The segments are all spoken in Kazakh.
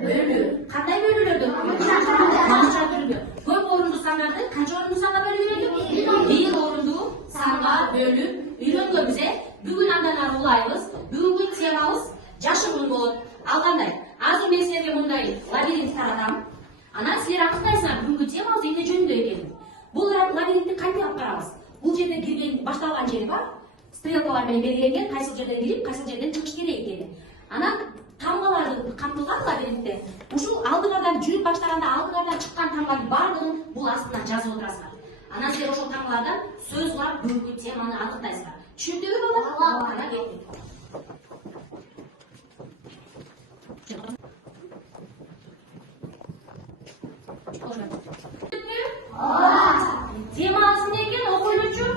Bölü. Qanday bölünürdü? Qancha bölünürdü? Ko'p o'rinli sanlarni qancha o'rinli sanga bölüp yurdik? Bir o'rinli sanga bölüp үйрөнгөнбүз. Бүгүн андан ары улайбыз. Бүгүнкү темабыз жашыруун болот. Ал кандай? Азыр мен силерге мындай лабиринт таратам. Анан силер аныктайсыңар бүгүнкү темабыз эмне жөнүндө экенин. Бул лабиринтти кантип алып карабыз? Бул жерде кирген башталган жери бар. Стрелкалар менен белгиленген, кайсыл жерден кирип, кайсыл жерден чыгыш керек экени. Анан тамгаларды камтылган лабиринтте. Ушул алдыңардан жүрүп баштаганда алдыңардан чыккан тамгалардын баардыгын бул астына жазып отурасыңар. Анан силер ошол тамгалардан сөз кылып бүгүнкү теманы аныктайсыңар. Түшүндүңүзбү балдар? Анан кеттик. Темасы эмне экен окуйлучу?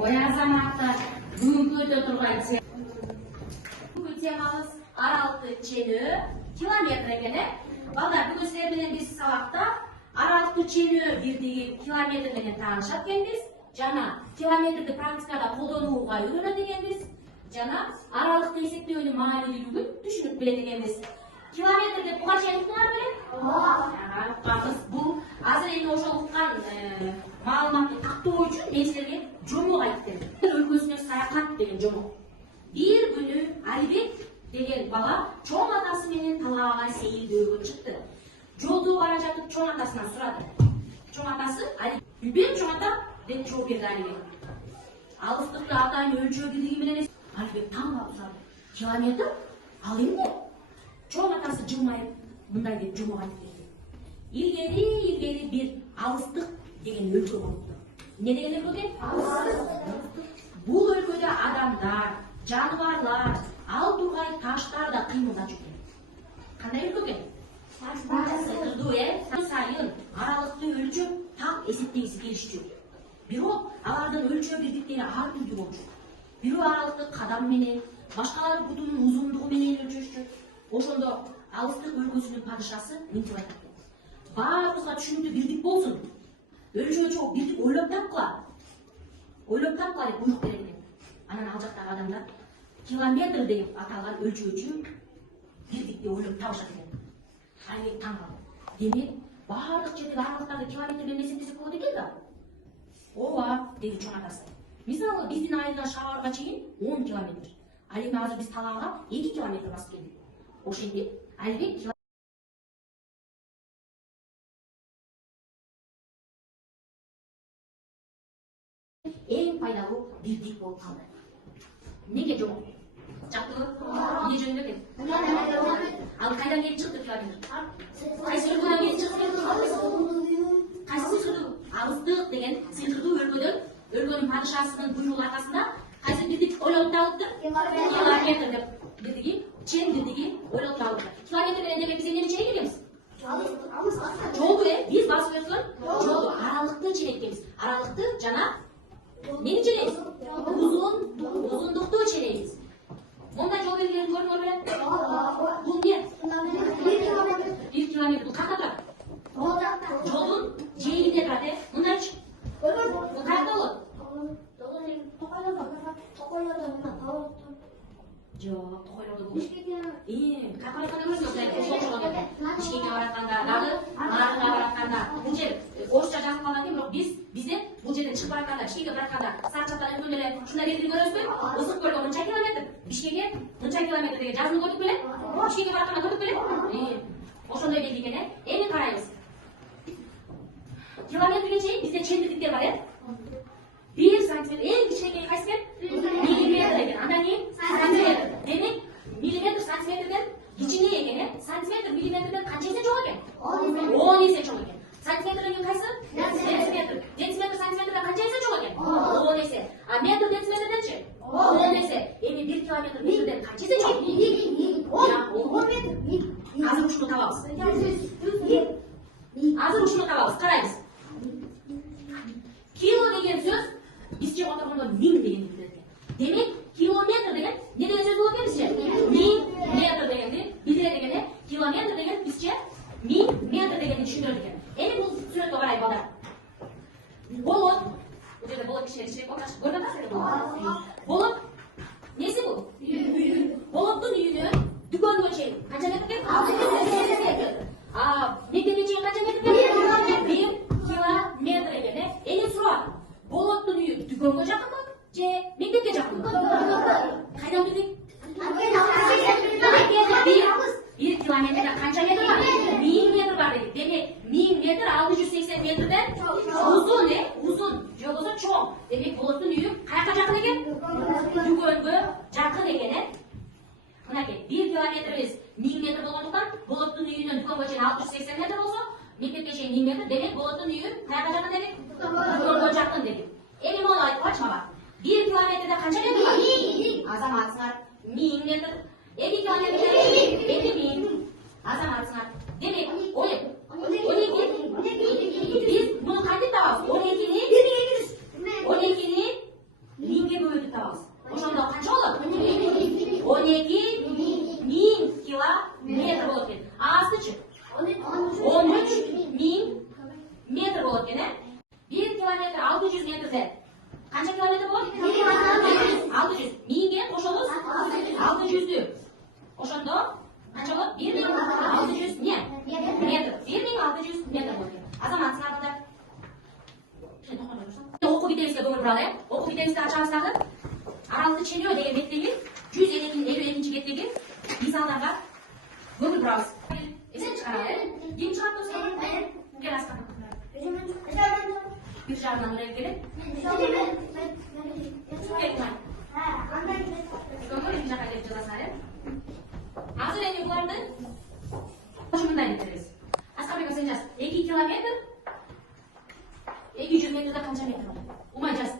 Ой азаматтар, бүгүнкү өтө турган темабыз аралыкты ченөө километр экен. Балдар, бүгүн силер менен биз сабакта аралыкты ченөө бирдиги километр менен таанышат экенбиз. Жана километрди практикада колдонууга үйрөнөт экенбиз. Жана аралыкты эсептөөнүн маанилүүлүгүн түшүнүп билет экенбиз. Километр деп кача уктуңар беле? Ооба. Бул азыр эми ошол уккан маалыматты тактоо үчүн мен силерге жомок айтып бердим. Өлкөсүнө саякат деген жомок. Бир күнү Алибек деген бала чоң атасы менен талаага сейилдөөгө чыкты. Жолдо бара жатып чоң атасынан сурады. Чоң атасы Алибек чоң ата деп жооп берди Алибек. Алыстыкты атайын өлчөө бирдиги менен Алибек таң калып сурады. Километр? Ал эмне? Чоң атасы жылмайып мындай деп жомок айтып берди. Илгери бир алыстык деген өлкө болупту. Эмне деген өлкө экен? Алыстык. Бул өлкөдө адамдар, жаныбарлар, ал тургай таштар да кыймылдап жүргөн. Кандай өлкө экен? Сыйкырдуу, сайын аралыкты өлчөп так эсептегиси келишчү. Бирок алардын өлчөө бирдиктери ар түрдүү болчу. Бирөө аралыкты кадам менен, башкалары бутунун узундугу менен өлчөшчү. Ошондо алыстык өлкөсүнүн падышасы мынтип айтат. Баарыбызга түшүнүктүү бирдик болсун. Өлчөө чоң бирдик ойлоп тапкыла. Ойлоп тапкыла деп буйрук берет экен. Анан ал жактагы адамдар километр деп аталган өлчөөчү бирдикти ойлоп табышат экен. Алибек таң калды. Демек, баардык жердеги аралыктарды километр менен эсептесек болот экен да? Ооба, деди чоң атасы. Мисалы, биздин айылдан шаарга чейин 10 километр. Ал эми азыр биз талаага 2 километр басып келдик. Ошентип Алибек эң пайдалуу бирдик болуп калды. Неге жомок? Жактыбы? Эмне жөнүндө экен? Ал кайдан келип чыкты километр? Кайсы өлкөдөн келип чыкты? Кайсы сыйкырдуу? Алыстык деген сыйкырдуу өлкөдөн өлкөнүн падышасынын буйругу аркасында кайсы бирдик ойлоп табылыптыр? Километр деп бирдиги, чен бирдиги ойлоп табылыптыр. Километр менен демек биз эмнени ченек экенбиз? Жолду, биз басып өткөн жолду, аралыкты ченек экенбиз. Аралыкты жана нени ченебиз? Узундукту ченебиз. Мындай жол белгилерин көрүңөр беле? Бул эмне? 1 километр. Бул каякта турат? Жолдун жээгинде турат, мындайчы? Бул каякта болот? Жок, Токойлордо болот. Каяка баратканда көрсөңүз, Бишкекке баратканда, дагы Нарынга баратканда, бул жер орусча жазып калган экен, бирок бизде бул жерден чыгып баратканда, Бишкекке баратканда, Сарычаттан өткөндө эле ушундай белгини көрөбүзбү? Ысык көлгө мынча километр, Бишкекке мынча километр деген жазууну көрдүк беле? Бишкекке баратканда көрдүк беле? Ошондой белги экен, Эми карайбыз. Километрге чейин бизде чен бирдиктер бар, 1 сантиметр, эң кичинекей кайсы экен? Миллиметр экен. Андан кийин сантиметр. Демек, миллиметр сантиметрден кичинее экен, Сантиметр миллиметрден канча эсе чоң экен? 10 эсе чоң экен. Сантиметрден кийин кайсы? Десиметр. Десиметр сантиметрден канча эсе чоң экен? 10 эсе. А метр десиметрденчи? 10 эсе. Эми 1 километр метрден канча эсе чоң? 10 метр. Азыр ушуну табабыз. Карайбыз. Кило деген сөз бизче отургондо 1000 дегенди билдирет. Демек, километр деген не деген сөз болот экен бизче? 1000 метр дегенди билдирет экен. Километр деген бизче 1000 метр дегенди түшүндүрөт экен. Эми бул сүрөткө карайлы балдар. Болот. Бул жерде болот Bolot işleri okaç. Görmedin mi? Bolot nesi bu? Bolotun yünü dükkön ölçeği. Kaça metre? 600 metre. Metre ölçeği kaça metre? 1 kilometre gene. Eni soru. Bolotun yünü dükkönge jakın mı? Mektepke jakın mı? Kaydan bildik? 1 kilometre kaça metre var? 1000 metre var dedik. Demek 1000 metre 680 metreden uzun ne? Uzun. Yolda çok. Demek bolotun yünü kayakka jakın eken? Dükkönge jakın eken. Mınake 1 kilometremiz 1000 metre bolgonduktan bolotun yününün dükkönge çeyini 680 metre olsa mektepke çeyini 1000 metre. Demek bolotun yünü kayakka jakın dedik? Dükkönge jakın dedik. Elim olay kaçma bak. 1 kilometrede kaça metre var? Azamatsınlar. 1000 metre. 2 kilometrede 2000. Azamatsınlar. Demek 12. Biz bunu kaç ettiğimiz? 12'ni 1000'e böldük tavız. O zaman kaç olur? 12 1000 kilometre olur. Ağzı çık. 13 1000 metre olur. 1 kilometre 600 metrede. Kaç kilometre bu? 600. 1000'e koşuluz? 600'lü. Oşanda kaç olur? 1600 ne? Metre. 1600 metre olur. Azamat sınavda. Oku bitemizde böyle buralı. Oku bitemizde açarsanız aralıklı çeliyor diye metreyi 152. metreyi insanlarla böyle burası. Sen çıkaralım. Kim çıkarttı sonra? Gel aslan. Bir jardan oraya gelin. Gelin. Gömür ince kalem cılasarı. Hazır en yukarıda koşumundan getiririz. Aslan bir basacağız. 2 kilometre 200 metrede kaç metre var? Umayacağız.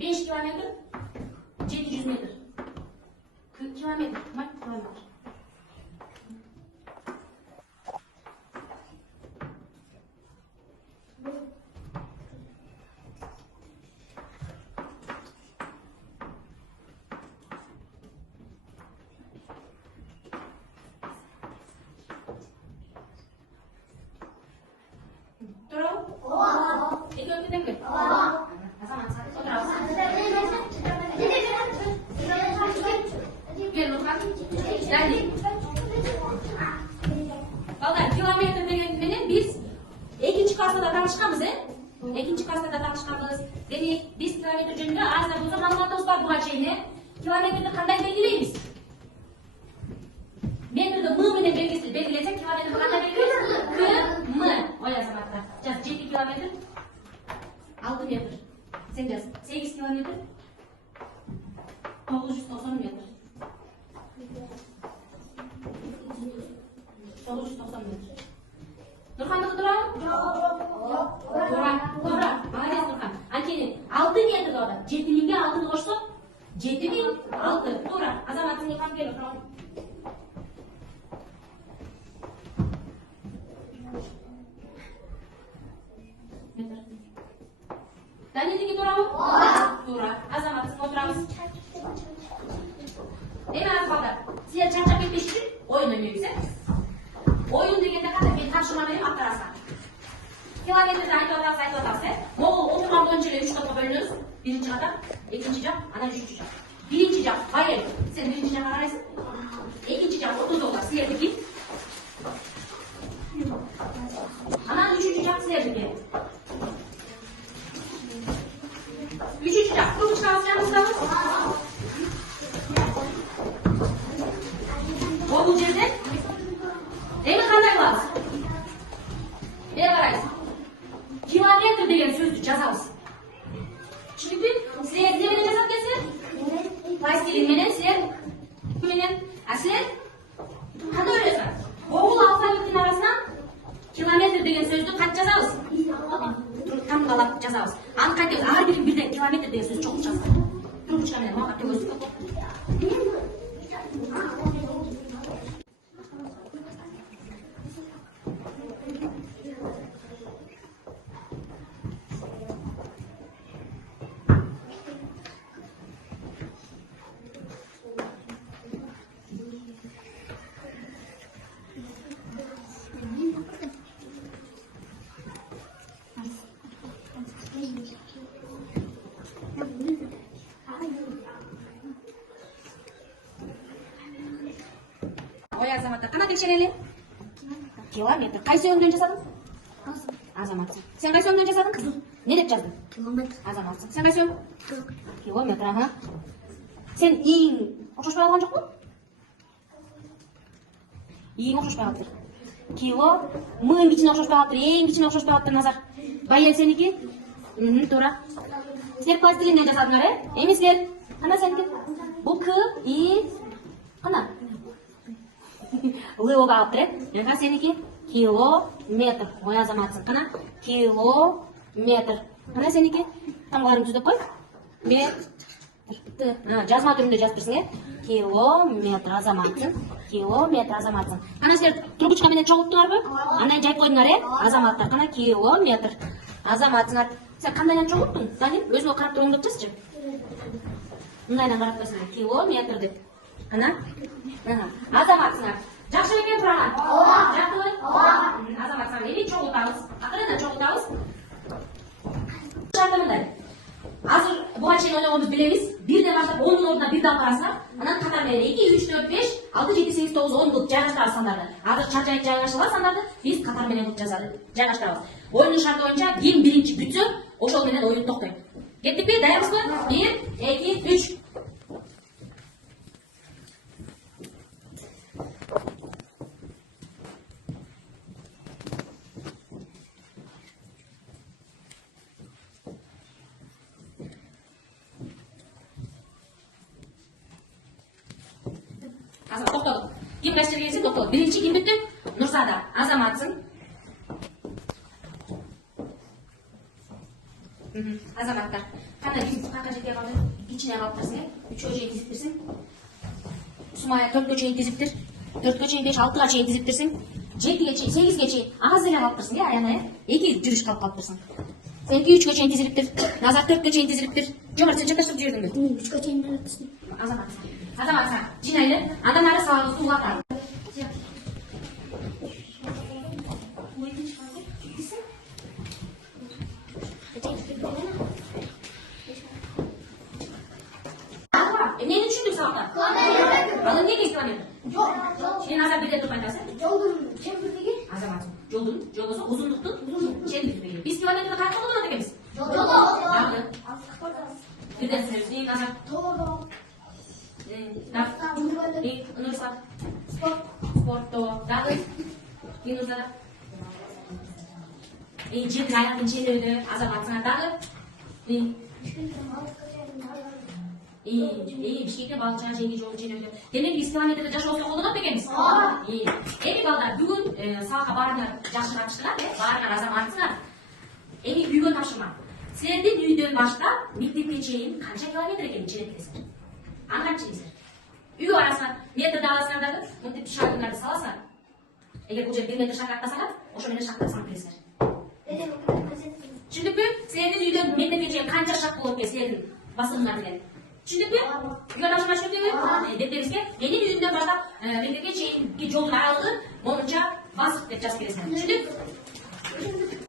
5 kilometre 700 metre. 40 kilometre. Bak kilometre. Vallahi kilometre demenin biz ikinci karşıda tanışkamız İkinci karşıda tanışkamız. Demek biz kilometre cümle ağzına bulsa manualda var bu şeyini. Kilometrede kanday belgileyimiz. Metrede mı mı ne belgesiz belgilesek kilometrede kanday belgileyimiz. Mı. O yazamaklar. Just 7 kilometre 6 metre. Sen just 8 kilometre 990 metre. 990 metre. Nurhan duralım? Yok. Doğru. Молодец Nurhan. Ankenin 6 metre doğru. 7000'ge 6 doğursa 7006. Doğru. Azamatın yıkan geliyor. Daniel'deki duralım? Doğru. Azamatın oturalım. Değil mi arkadaşlar? Size çarçak etmiş için oyun oynuyor bize. Oyun degende kadar bir tartışma verip aktarasın. Kilometrede aynı otası. Moğol oturma boyunca 3 kata bölünüyoruz. Birinci kata, ikinci cak, ana üçüncü cak. Birinci cak, hayır. Sen birinci cak araysın. İkinci cak 30 dolar, siyerdeki. Ana üçüncü cak siyerdeki. Üçüncü cak, bu çıkarsın yanımızda mı? O bu cezet. Değil mi kanday var? Ne varayız? Kilometre degan so'zni жазamiz. Tushundingmi? Sizlar nima bilan yozib kelsin? Plastilin bilan sizlar bilan aslan qanday o'ylaysan? Mo'g'ul alfabetining orasidan kilometr degan so'zni qancha yozamiz? Tamg'alab yozamiz. Aniq aytamiz, har biri birdan kilometr degan so'zni cho'qib yozamiz. Turmushga bilan muhabbatga o'sib ой азаматтар кана текшерели. Километр. Кайсы өңдөн жасадың? Азаматсың. Сен кайсы өңдөн жасадың? Не деп жаздың? Километр. Азаматсың. Сен кайсы өң? Километр, ага. Сен иң окшошпай калган жокпу? Иң окшошпай калыптыр. Кило, мын кичине окшошпай калыптыр, эң кичине окшошпай калыптыр Назар. Байел сеники? Туура. Силер пластилинден жасадыңар, эмискер? Кана сеники? Бул К, И, кана? Л болуп калыптыр, Жана сеники? Километр. Ой азаматсың. Кана? Километр. Кана сеники? Тамгаларыңды түзөп кой. Метр. Жазма түрүндө жазып турсуң, Километр азаматсың. Километр азаматсың. Кана силер трубочка менен чогулттуңарбы? Андан жайып койдуңар, азаматтар. Кана километр азаматсыңар. Сен кандайдан чогулттуң? Данил, өзүңө карап туруп оңдоп жазчы. Мындайдан карап койсуңар, километр деп. Кана? Азаматсыңар. Жакшы экен турган. Жактыбы? Азаматсыңар. Эми чогултабыз. Акырындан чогултабыз. Шарты мындай. Азыр буга чейин ойлогонбуз билебиз. Бирден баштап 10 ордуна бирди алып барасыңар. Анан катар менен 2, 3, 4, 5, 6, 7, 8, 9, 10 кылып жайгаштырабыз сандарды. Азыр чарчайып жайгаштырабыз сандарды. Биз катар менен кылып жайгаштырабыз. Oyunun şartı boyunca kim birinci bütse o şol menен oyun toktayт. Kettik mi? Dayanmız mı? 1, 2, 3. Azam toktadıq. Kim kaç жерге келсе токтадық. Birinci kim бүтті? Нұрсада. Азаматсың. Азаматтар. Кана биз какка жерге калды? Ичине калып турсуң, 3-кө чейин тизиптирсиң. Сумая 4-кө чейин тизиптир. 4-кө чейин 5, 6-га чейин тизиптирсиң. 7-ге чейин, 8-ге чейин. Агаз эле калып турсуң, аяна. 2 жүрүш калып калыптырсың. Сеники 3-кө чейин тизилиптир. Назар 4-кө чейин тизилиптир. Жомарт сен чаташтырып жибердиңби? 3-кө чейин тизилиптир. Азаматсың. Жинайлы. Андан ары сабагы сууга ат. Эмнени түшүндүң сабакта? Ал эмне километр? Сен Назар бирде туруп айтасың? Жолдун чемпирлиги. Азаматсың. Жолдун жолдосу узундуктун чемпирлиги. Биз километрди канча колдонот экенбиз? Дагы. Бирден сөзүн Назар. Нурса. Спортто. Дагы. Нурса. Жетин аяктын ченөөдө азаматсыңар дагы. Бишкекте балча жеңги жолу ченөөдө. Демек биз километрди жашоосу колдонот экенбиз. Эми балдар бүгүн сабакка баарыңар жакшы катыштыңар, баарыңар азаматсыңар. Эми үйгө тапшырма. Силердин үйдөн баштап мектепке чейин канча километр экенин ченет билесиңер. Аны канча билесиңер? Үй арасына метрди аласыңар дагы, мынтип шагыңарды саласыңар. Эгер бул жер 1 метр шаг аттасаңар, ошо менен шагды санап бересиңер. Түшүндүкпү? Силердин үйдөн мектепке чейин канча шаг болот экен силердин басымыңар менен? Түшүндүкпү? Үйгө тапшырма түшүндүкпү? Дептериңизге менин үйүмдөн баштап мектепке чейинки жолдун аралыгы монунча басык деп жазып бересиңер. Түшүндүк?